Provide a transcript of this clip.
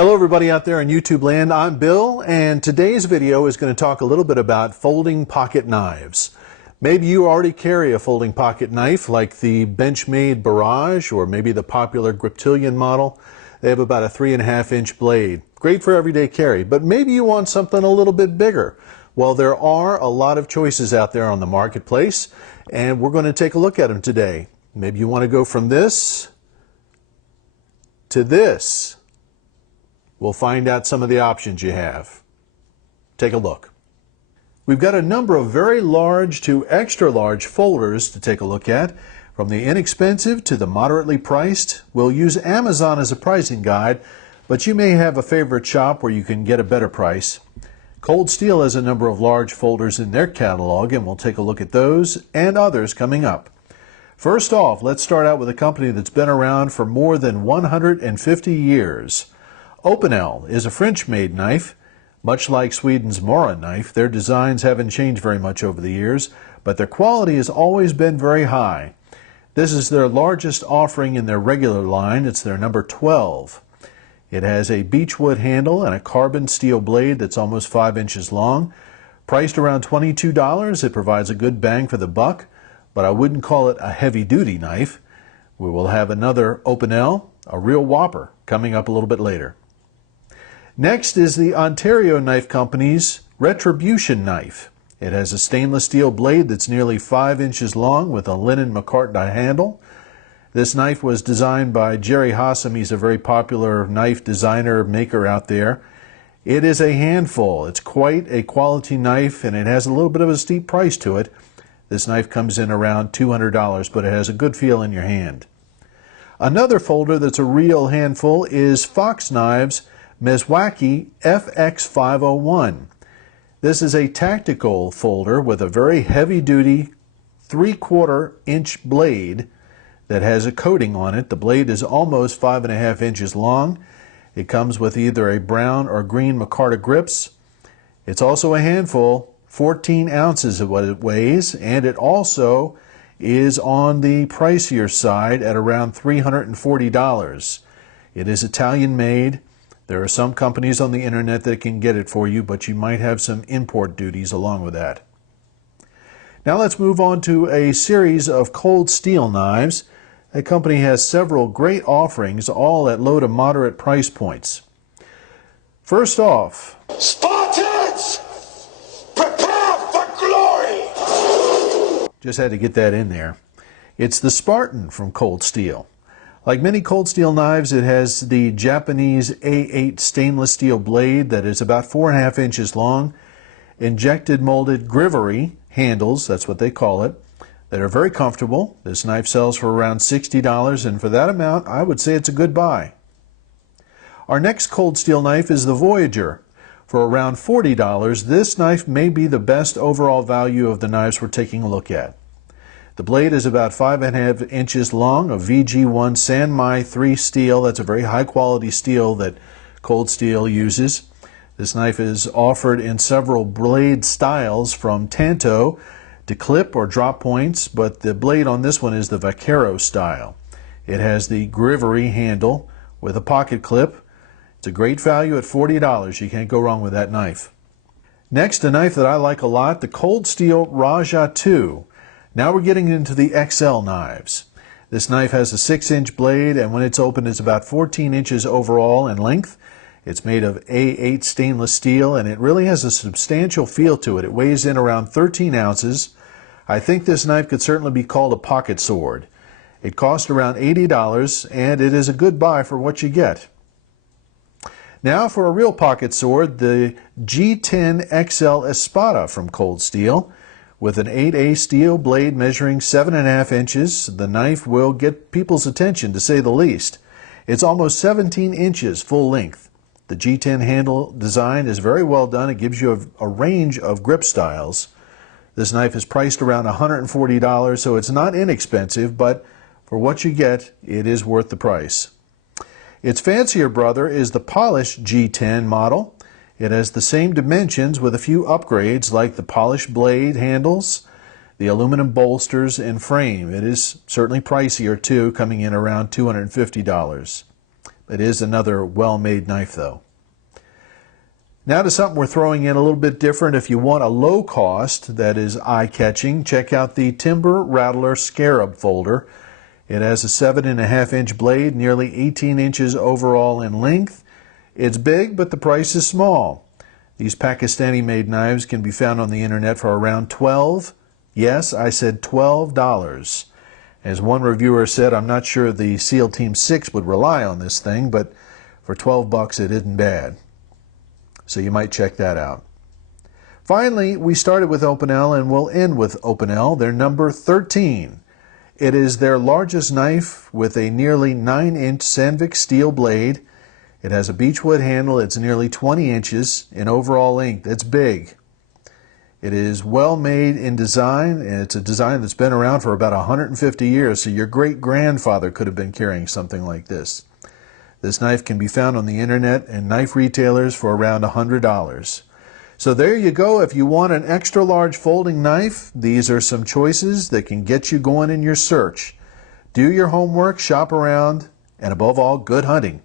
Hello everybody out there in YouTube land, I'm Bill, and today's video is going to talk a little bit about folding pocket knives. Maybe you already carry a folding pocket knife like the Benchmade Barrage or maybe the popular Griptilian model. They have about a 3.5-inch blade. Great for everyday carry, but maybe you want something a little bit bigger. Well, there are a lot of choices out there on the marketplace, and we're going to take a look at them today. Maybe you want to go from this to this. We'll find out some of the options you have. Take a look. We've got a number of very large to extra large folders to take a look at. From the inexpensive to the moderately priced. We'll use Amazon as a pricing guide, but you may have a favorite shop where you can get a better price. Cold Steel has a number of large folders in their catalog, and we'll take a look at those and others coming up. First off, let's start out with a company that's been around for more than 150 years. Opinel is a French-made knife. Much like Sweden's Mora knife, their designs haven't changed very much over the years, but their quality has always been very high. This is their largest offering in their regular line. It's their number 12. It has a beechwood handle and a carbon steel blade that's almost 5 inches long. Priced around $22, it provides a good bang for the buck, but I wouldn't call it a heavy-duty knife. We will have another Opinel, a real whopper, coming up a little bit later. Next is the Ontario Knife Company's Retribution knife. It has a stainless steel blade that's nearly 5 inches long with a linen micarta handle. This knife was designed by Jerry Hassam. He's a very popular knife designer maker out there. It is a handful. It's quite a quality knife, and it has a little bit of a steep price to it. This knife comes in around $200, but it has a good feel in your hand. Another folder that's a real handful is Fox Knives Mezwaki FX501. This is a tactical folder with a very heavy-duty 3/4 inch blade that has a coating on it. The blade is almost 5.5 inches long. It comes with either a brown or green micarta grips. It's also a handful, 14 ounces of what it weighs, and it also is on the pricier side at around $340. It is Italian made. There are some companies on the internet that can get it for you, but you might have some import duties along with that. Now let's move on to a series of Cold Steel knives. The company has several great offerings, all at low to moderate price points. First off, Spartans, prepare for glory! Just had to get that in there. It's the Spartan from Cold Steel. Like many Cold Steel knives, it has the Japanese A8 stainless steel blade that is about 4.5 inches long, injected molded grivery handles, that's what they call it, that are very comfortable. This knife sells for around $60, and for that amount, I would say it's a good buy. Our next Cold Steel knife is the Voyager. For around $40, this knife may be the best overall value of the knives we're taking a look at. The blade is about 5.5 inches long, a VG1 Sanmai 3 steel. That's a very high quality steel that Cold Steel uses. This knife is offered in several blade styles from tanto to clip or drop points, but the blade on this one is the Vaquero style. It has the grivery handle with a pocket clip. It's a great value at $40. You can't go wrong with that knife. Next, a knife that I like a lot, the Cold Steel Raja 2. Now we're getting into the XL knives. This knife has a 6-inch blade, and when it's open, it's about 14 inches overall in length. It's made of A8 stainless steel, and it really has a substantial feel to it. It weighs in around 13 ounces. I think this knife could certainly be called a pocket sword. It costs around $80, and it is a good buy for what you get. Now for a real pocket sword, the G10 XL Espada from Cold Steel. With an 8A steel blade measuring 7.5 inches, the knife will get people's attention, to say the least. It's almost 17 inches full length. The G10 handle design is very well done. It gives you a range of grip styles. This knife is priced around $140, so it's not inexpensive, but for what you get, it is worth the price. Its fancier brother is the polished G10 model. It has the same dimensions with a few upgrades like the polished blade handles, the aluminum bolsters, and frame. It is certainly pricier too, coming in around $250. It is another well-made knife though. Now to something we're throwing in a little bit different. If you want a low cost that is eye-catching, check out the Timber Rattler Scarab Folder. It has a 7.5-inch blade, nearly 18 inches overall in length. It's big, but the price is small. These Pakistani-made knives can be found on the internet for around $12. Yes, I said $12. As one reviewer said, I'm not sure the SEAL Team 6 would rely on this thing, but for 12 bucks it isn't bad. So you might check that out. Finally, we started with Opinel and we'll end with Opinel. They're number 13. It is their largest knife with a nearly 9-inch Sandvik steel blade. It has a beechwood handle. It's nearly 20 inches in overall length. It's big. It is well made in design, and it's a design that's been around for about 150 years, so your great-grandfather could have been carrying something like this. This knife can be found on the internet and knife retailers for around $100. So there you go. If you want an extra large folding knife, these are some choices that can get you going in your search. Do your homework, shop around, and above all, good hunting.